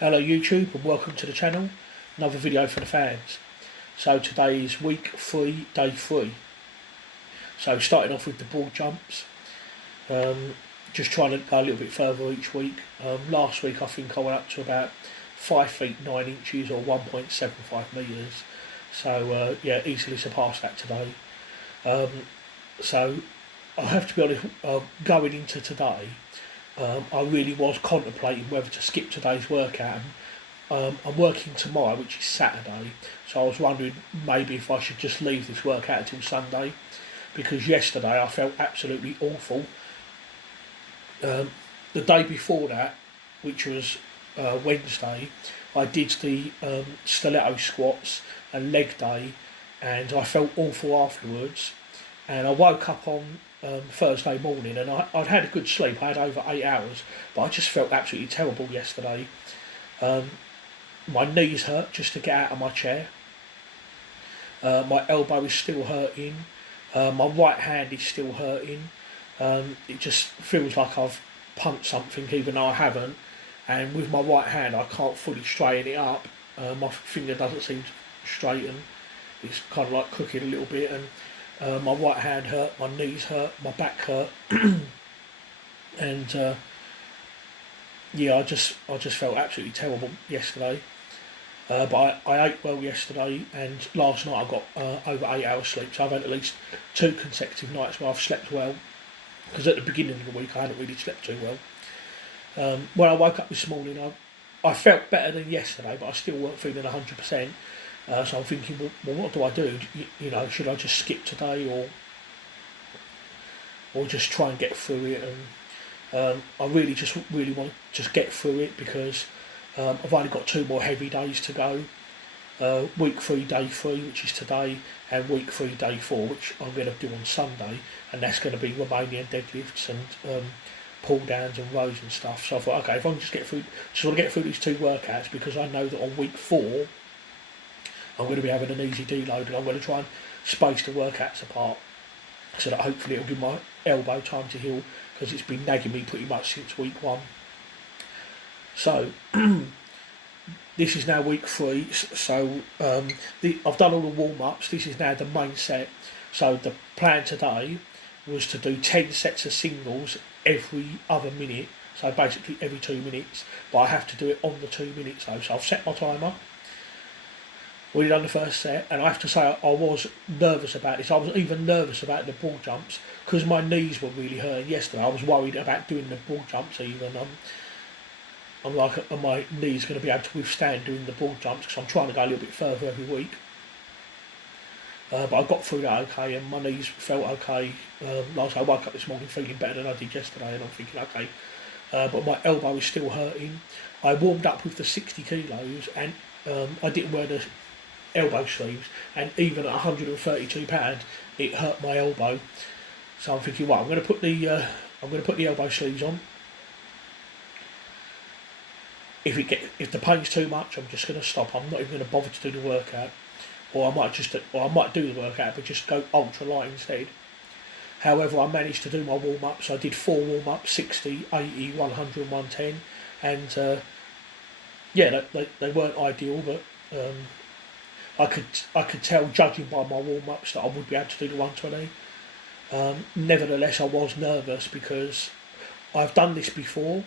Hello YouTube and welcome to the channel. Another video for the fans. So today is week 3, day 3. So starting off with the broad jumps. Just trying to go a little bit further each week. Last week I think I went up to about 5 feet 9 inches or 1.75 metres. So yeah, easily surpassed that today. So I have to be honest, going into today, I really was contemplating whether to skip today's workout. I'm working tomorrow, which is Saturday, so I was wondering maybe if I should just leave this workout until Sunday, because yesterday I felt absolutely awful. The day before that, which was Wednesday, I did the stiletto squats and leg day, and I felt awful afterwards. And I woke up on Thursday morning and I'd had a good sleep. I had over 8 hours, but I just felt absolutely terrible yesterday. My knees hurt just to get out of my chair. My elbow is still hurting. My right hand is still hurting. It just feels like I've punched something even though I haven't. And with my right hand I can't fully straighten it up. My finger doesn't seem to straighten. It's kind of like crooked a little bit, and my right hand hurt, my knees hurt, my back hurt, and yeah, I just felt absolutely terrible yesterday. But I ate well yesterday, and last night I got over 8 hours sleep. So I've had at least 2 consecutive nights where I've slept well, because at the beginning of the week I hadn't really slept too well. When I woke up this morning, I felt better than yesterday, but I still weren't feeling 100%. So I'm thinking, well, what do I do? You know, should I just skip today, or just try and get through it? And I really want to just get through it, because I've only got 2 more heavy days to go. Week 3, day 3, which is today, and week 3, day 4, which I'm going to do on Sunday, and that's going to be Romanian deadlifts and pull downs and rows and stuff. So I thought, okay, if I can just want to get through these 2 workouts, because I know that on week 4 I'm going to be having an easy deload, and I'm going to try and space the workouts apart so that hopefully it'll give my elbow time to heal, because it's been nagging me pretty much since week 1. So this is now week 3. So I've done all the warm-ups. This is now the main set. So the plan today was to do 10 sets of singles every other minute, so basically every 2 minutes, but I have to do it on the 2 minutes though. So I've set my timer. We done the first set, and I have to say I was nervous about this. I was even nervous about the broad jumps, because my knees were really hurting yesterday. I was worried about doing the broad jumps even. I'm like, are my knees going to be able to withstand doing the broad jumps, because I'm trying to go a little bit further every week. But I got through that okay, and my knees felt okay. Like I woke up this morning feeling better than I did yesterday, and I'm thinking, okay. But my elbow is still hurting. I warmed up with the 60 kilos, and I didn't wear the elbow sleeves, and even at £132 it hurt my elbow. So I'm thinking, well, I'm going to put the elbow sleeves on. If the pain's too much, I'm just going to stop. I'm not even going to bother to do the workout, or I might do the workout but just go ultra light instead. However, I managed to do my warm ups. I did 4 warm ups: 60, 80, 100, 110, and yeah, they weren't ideal, but I could tell, judging by my warm-ups, that I would be able to do the 120. Nevertheless, I was nervous, because I've done this before.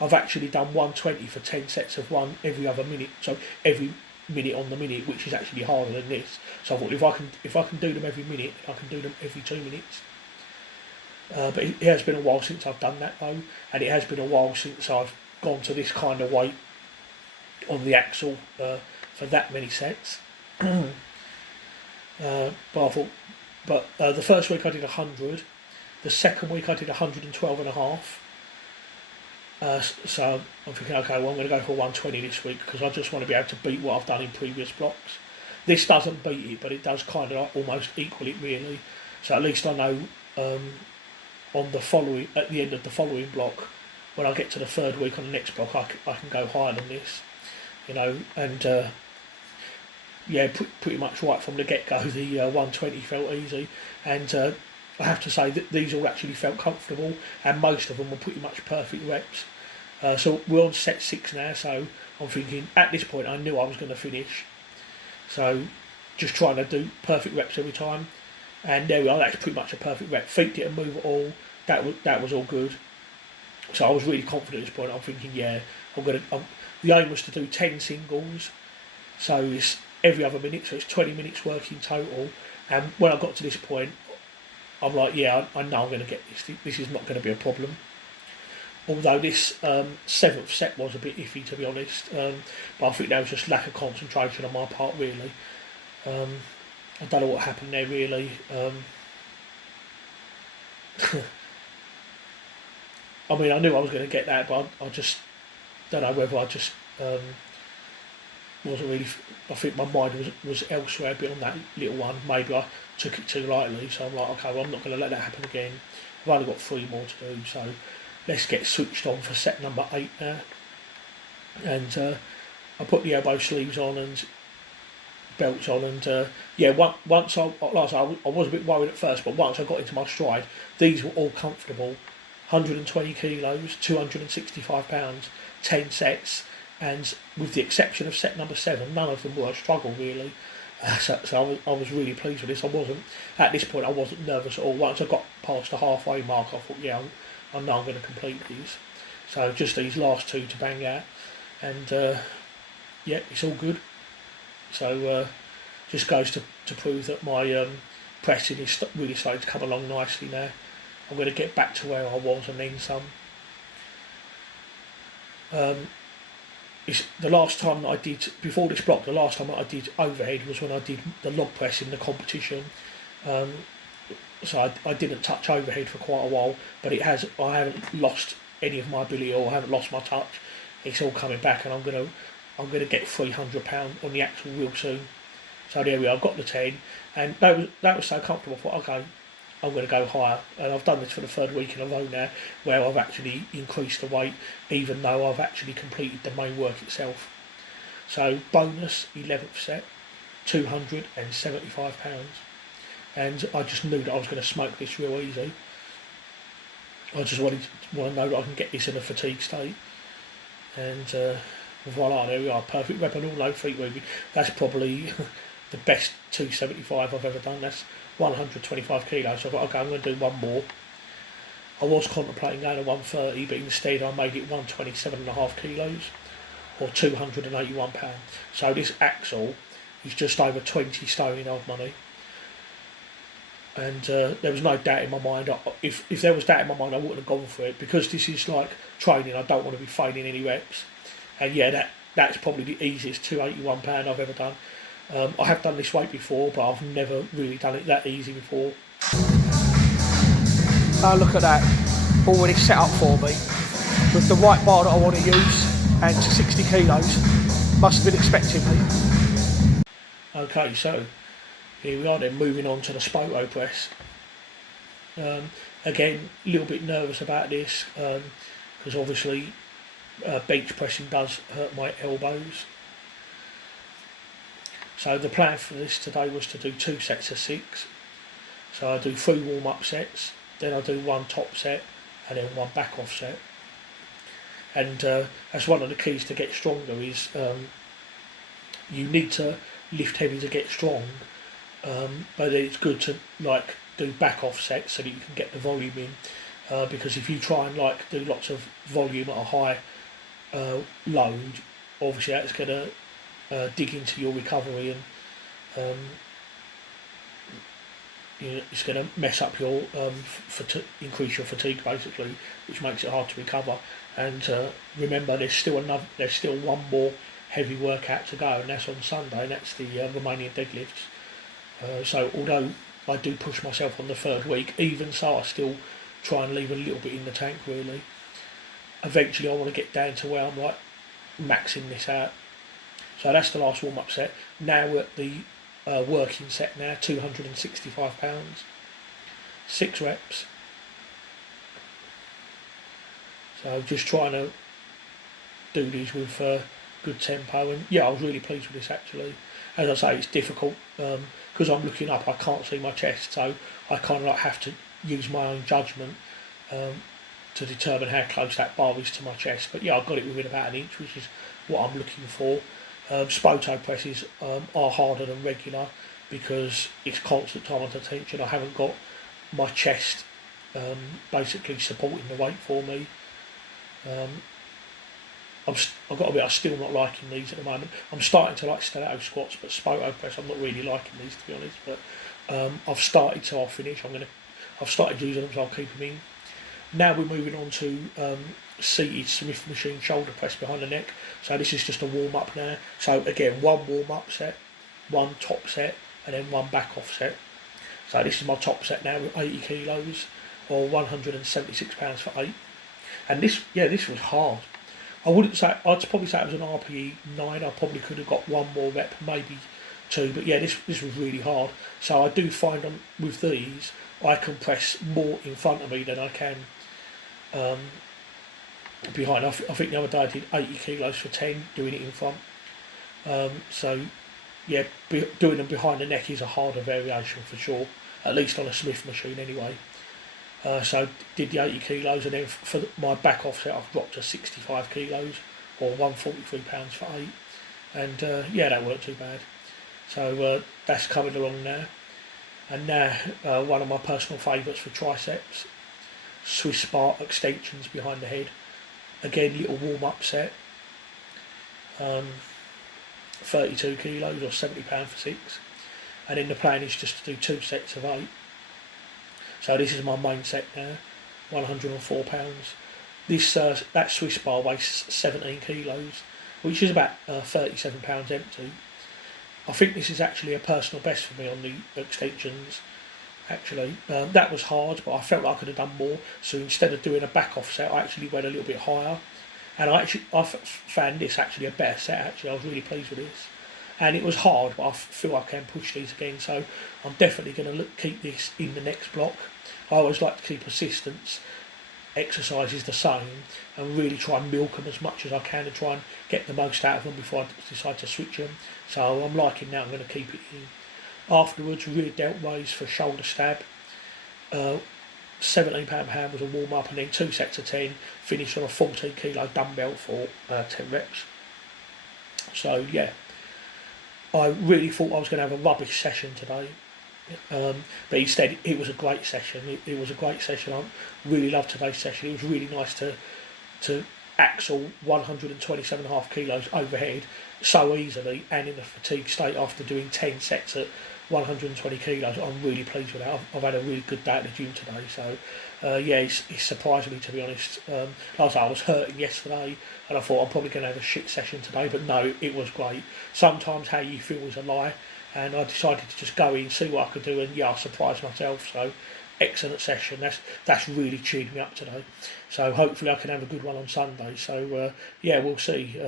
I've actually done 120 for 10 sets of 1 every other minute, so every minute on the minute, which is actually harder than this. So I thought, if I can do them every minute, I can do them every 2 minutes. But it has been a while since I've done that though, and it has been a while since I've gone to this kind of weight on the axle for that many sets. But the first week I did 100. The second week I did 112.5. So I'm thinking, okay, well, I'm going to go for 120 this week, because I just want to be able to beat what I've done in previous blocks. This doesn't beat it, but it does kind of like almost equal it really. So at least I know at the end of the following block, when I get to the 3rd week on the next block, I can go higher than this, you know. And yeah, pretty much right from the get-go, the 120 felt easy, and I have to say that these all actually felt comfortable, and most of them were pretty much perfect reps. So we're on set 6 now, so I'm thinking at this point I knew I was going to finish. So just trying to do perfect reps every time. And there we are, that's pretty much a perfect rep. Feet didn't move at all, that was all good. So I was really confident at this point. I'm thinking, yeah, the aim was to do 10 singles. So it's every other minute, so it's 20 minutes working total. And when I got to this point, I'm like, yeah, I know I'm going to get this. This is not going to be a problem. Although this 7th set was a bit iffy, to be honest. But I think that was just lack of concentration on my part, really. I don't know what happened there, really. I mean, I knew I was going to get that, but I just don't know whether I just wasn't really. I think my mind was elsewhere a bit on that little one. Maybe I took it too lightly, so I'm like, okay, well, I'm not going to let that happen again. I've only got 3 more to do, so let's get switched on for set number 8 now. And I put the elbow sleeves on and belts on, and once I was a bit worried at first, but once I got into my stride, these were all comfortable. 120 kilos, 265 pounds, 10 sets, and with the exception of set number 7, none of them were a struggle, really. So I was really pleased with this. At this point I wasn't nervous at all. Once I got past the halfway mark, I thought, yeah, I know I'm going to complete these. So just these last 2 to bang out, and it's all good. So just goes to prove that my pressing is really starting to come along nicely now. I'm going to get back to where I was and then some. It's the last time that I did, before this block, the last time that I did overhead was when I did the log press in the competition. So I didn't touch overhead for quite a while, but I haven't lost any of my ability, or I haven't lost my touch. It's all coming back, and I'm gonna get £300 on the actual real soon. So there we are. I've got the 10, and that was so comfortable. I thought, okay, I'm going to go higher, and I've done this for the 3rd week in a row now, where I've actually increased the weight, even though I've actually completed the main work itself. So bonus 11th set, £275, and I just knew that I was going to smoke this real easy. I just want to know that I can get this in a fatigue state, and voila, there we are, perfect rep and all low feet moving. That's probably the best 275 I've ever done. That's 125 kilos, so I thought, okay, I'm going to do one more. I was contemplating going to 130, but instead I made it 127.5 kilos, or £281. So this axle is just over 20 stone in old money. And there was no doubt in my mind. If there was doubt in my mind, I wouldn't have gone for it, because this is like training. I don't want to be failing any reps. And yeah, that's probably the easiest £281 I've ever done. I have done this weight before, but I've never really done it that easy before. Oh, look at that, already set up for me with the right bar that I want to use, and 60 kilos. Must have been expecting me. Okay, so here we are then, moving on to the Spoto Press. Again, a little bit nervous about this, because obviously bench pressing does hurt my elbows. So the plan for this today was to do 2 sets of 6. So I do 3 warm-up sets, then I do 1 top set, and then 1 back-off set. And that's one of the keys to get stronger, is you need to lift heavy to get strong, but it's good to do back-off sets so that you can get the volume in, because if you try and do lots of volume at a high load, obviously that's going to dig into your recovery, and it's going to mess up your increase your fatigue, basically, which makes it hard to recover. And remember, there's still 1 more heavy workout to go, and that's on Sunday, and that's the Romanian deadlifts. So although I do push myself on the 3rd week, even so I still try and leave a little bit in the tank, really. Eventually I want to get down to where I'm maxing this out. So that's the last warm-up set. Now we're at the working set now, £265, 6 reps. So just trying to do these with good tempo, and yeah, I was really pleased with this actually. As I say, it's difficult because I'm looking up, I can't see my chest, so I kind of have to use my own judgment. to determine how close that bar is to my chest. But yeah, I've got it within about an inch, which is what I'm looking for. Spoto presses are harder than regular because it's constant time under tension. I haven't got my chest basically supporting the weight for me. I've got to be. I'm still not liking these at the moment. I'm starting to like stiletto squats, but Spoto press I'm not really liking these, to be honest. But I've started to. I'll finish. I've started using them, so I'll keep them in. Now we're moving on to seated Smith machine shoulder press behind the neck. So this is just a warm up now. So again, one warm up set, one top set, and then one back off set. So this is my top set now with 80 kilos or 176 pounds for 8. And this was hard. I'd probably say it was an RPE 9. I probably could have got one more rep, maybe 2. But yeah, this was really hard. So I do find with these, I can press more in front of me than I can behind. I think the other day I did 80 kilos for 10, doing it in front. So yeah, doing them behind the neck is a harder variation for sure, at least on a Smith machine anyway. So did the 80 kilos, and then for my back off set I've dropped to 65 kilos or 143 pounds for 8, and yeah, that weren't too bad. So that's coming along now. And now one of my personal favourites for triceps, Swiss bar extensions behind the head. Again, little warm up set, 32 kilos or £70 for 6, and then the plan is just to do 2 sets of 8. So this is my main set now, £104. This that Swiss bar weighs 17 kilos, which is about £37 empty. I think this is actually a personal best for me on the extensions. Actually, that was hard, but I felt like I could have done more. So instead of doing a back off set, I actually went a little bit higher, and I found this actually a better set. Actually, I was really pleased with this, and it was hard, but I feel I can push these again. So I'm definitely going to keep this in the next block. I always like to keep assistance exercises the same and really try and milk them as much as I can and try and get the most out of them before I decide to switch them. So I'm liking that. I'm going to keep it in. Afterwards, rear delt raise for shoulder stab. £17 per hand was a warm up, and then 2 sets of 10. Finished on a 14 kilo dumbbell for 10 reps. So yeah, I really thought I was going to have a rubbish session today. But instead it was a great session. It was a great session. I really loved today's session. It was really nice to axle 127.5 kilos overhead so easily and in a fatigue state after doing 10 sets at 120 kilos. I'm really pleased with that. I've had a really good day at the gym today. So yeah, it's surprised me, to be honest. Like I was hurting yesterday and I thought I'm probably going to have a shit session today, but no, it was great. Sometimes how you feel is a lie, and I decided to just go in, see what I could do, and yeah, I surprised myself. So excellent session. That's really cheered me up today. So hopefully I can have a good one on Sunday. So yeah, we'll see.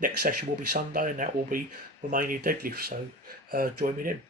Next session will be Sunday, and that will be Romanian deadlift. So join me then.